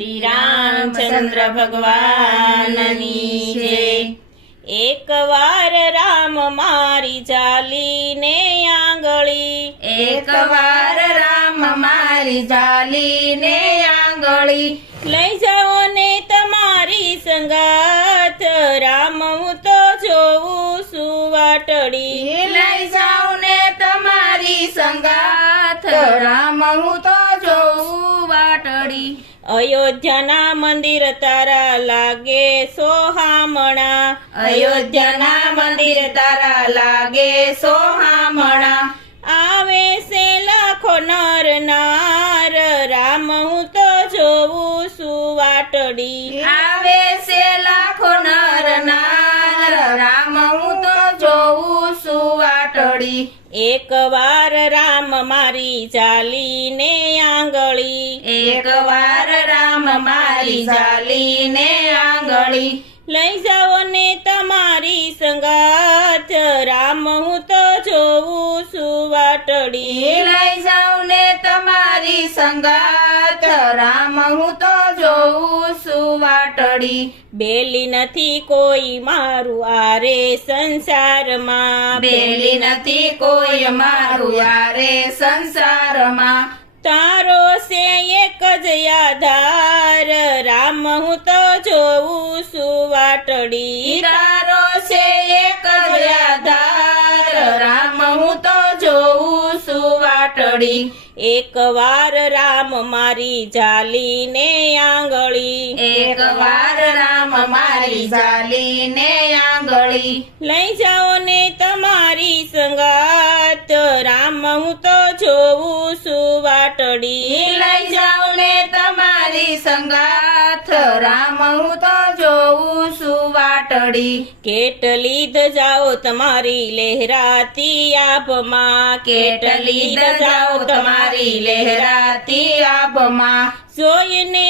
શ્રી રામચંદ્ર ભગવાનની જય। એક વાર રામ મારી ચાલીને આંગળી, એક વાર રામ મારી ચાલીને આંગળી, લઈ જાઓ ને તમારી સંગાથ, રામ હું તો જોઉં સુવાટડી। લઈ જાઉં ને તમારી સંગાથ, રામ હું તો જોઉં વાટડી। અયોધ્યાના મંદિર તારા લાગે સોહામણા, અયોધ્યાના મંદિર તારા લાગે સોહામણા, આવે છે લાખો નર નાર, રામ હું તો જોઉં સુવાટડી। આવે છે લાખો નર નાર, રામ હું તો જોઉં સુવાટડી। એક વાર રામ મારી ચાલીને આંગળી, એક વાર રામ મારી ચાલીને આંગળી, લઈ જાઓ ને તમારી સંગાથ, રામ હું તો જોઉં સુવાટડી। લઈ જાઉં ને તમારી સંગાથ, રામ હું તો જોઉં સુવાટડી। બેલી નથી કોઈ મારું આરે સંસારમાં, બેલી નથી કોઈ મારું યારે સંસારમાં, તારો છે એક જ આધાર, રામ હું તો જોઉં સુવાટડી। તારો છે એક જ આધાર, રામ હું તો જોઉં સુવાટડી। એક વાર રામ મારી ચાલીને આંગળી, એક વાર રામ મારી ચાલીને આંગળી, લઈ જાઓ ને તમારી સંગાથ, રામ હું તો જોઉં સુવાટડી। લઈ જાઉં ને તમારી સંગાથ, રામ હું તો જોઉં સુવાટડી। કેટલી ધજાઓ તમારી લહેરાતી આભમાં, કેટલી ધજાઓ તમારી લહેરાતી આભમાં, જોઈને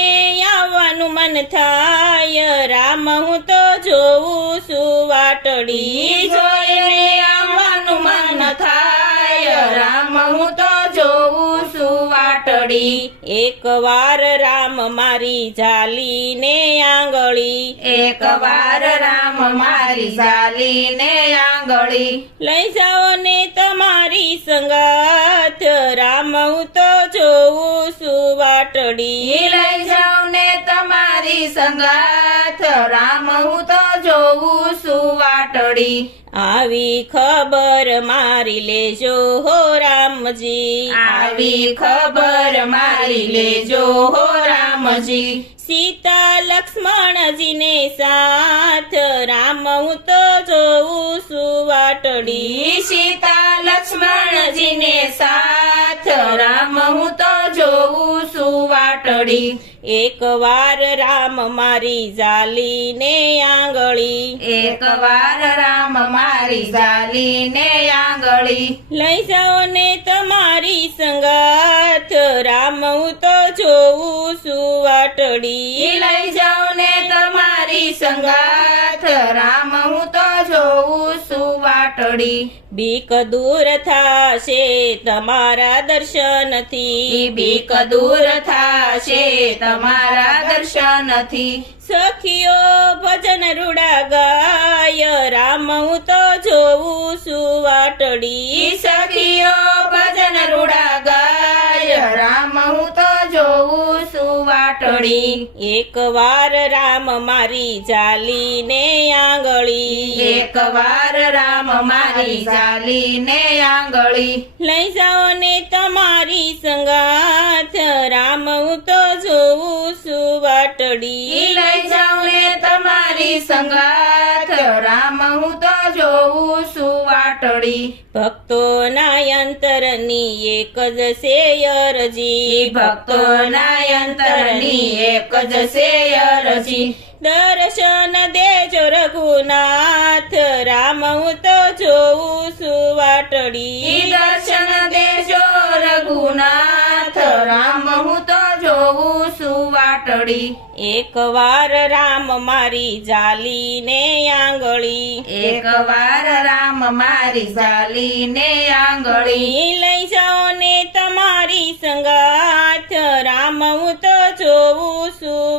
આવવાનું મન થાય, રામ હું તો જોઉં સુવાટડી। જોઈને આવવાનું મન થાય, રામ હું તો જોઉં સુવાટડી। એક વાર રામ મારી ચાલીને આંગળી, એક વાર રામ મારી ચાલીને આંગળી, લઈ જાઓ ને તમારી સંગાથ, રામ હું તો જોઉં સુવાટડી। લઈ જાઉં ને તમારી સંગાથ, રામ હું તો જોઉં સુવાટડી। આવી ખબર મારી લેજો હો રામજી, આવી ખબર મારી લેજો હો રામજી, સીતા લક્ષ્મણજીને સાથ, રામ હું તો જોઉં સુવાટડી। સીતા લક્ષ્મણજીને સાથ, રામ હું તો જોઉં સુવાટડી। એક વાર રામ મારી ચાલીને આંગળી, એક વાર રામ મારી ચાલીને આંગળી, લઈ જાઓ ને તમારી સંગાથ, રામ હું તો જોઉં સુવાટડી। લઈ જાઉં ને તમારી સંગાથ, રામ હું તો જોઉં સુવાટડી। બીક દૂર થાશે તમારા દર્શનથી, બીક દૂર થાશે તમારા દર્શનથી, સખીઓ ભજન રૂડા ગાય, રામ હું તો જોઉં સુવાટડી। સખીઓ ભજન રૂડા ગાય, રામ હું તો જોઉં સુવાટડી। એક વાર રામ મારી ચાલીને આંગળી, એક વાર રામ મારી ચાલીને આંગળી, લઈ જાઓ ને તમારી સંગાથ, રામ હું તો જોઉં સુવાટડી। લઈ જાઉં ને તમારી સંગાથ, રામ હું તો જોઉં સુવાટડી। ભક્તોના અંતરની એક જ છે અરજી, ભક્તોના અંતરની એક જ છે અરજી, દર્શન દેજો રઘુનાથ, રામ હું તો જોઉં સુવાટડી। દર્શન દેજો રઘુનાથ, રામ હું તો જોઉં સુવાટડી। એક વાર રામ મારી ચાલીને આંગળી, એક વાર રામ મારી ચાલીને આંગળી, લઈ જાઓ ને તમારી સંગાથ, રામ હું તો જોઉં છું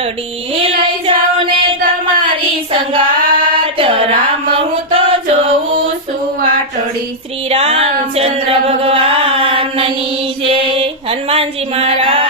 વાટડી લઈ જાઓ ને તમારી સંગાત રામ હું તો જોઉં છું વાટડી. શ્રી રામચંદ્ર ભગવાનની જય. હનુમાનજી મહારાજ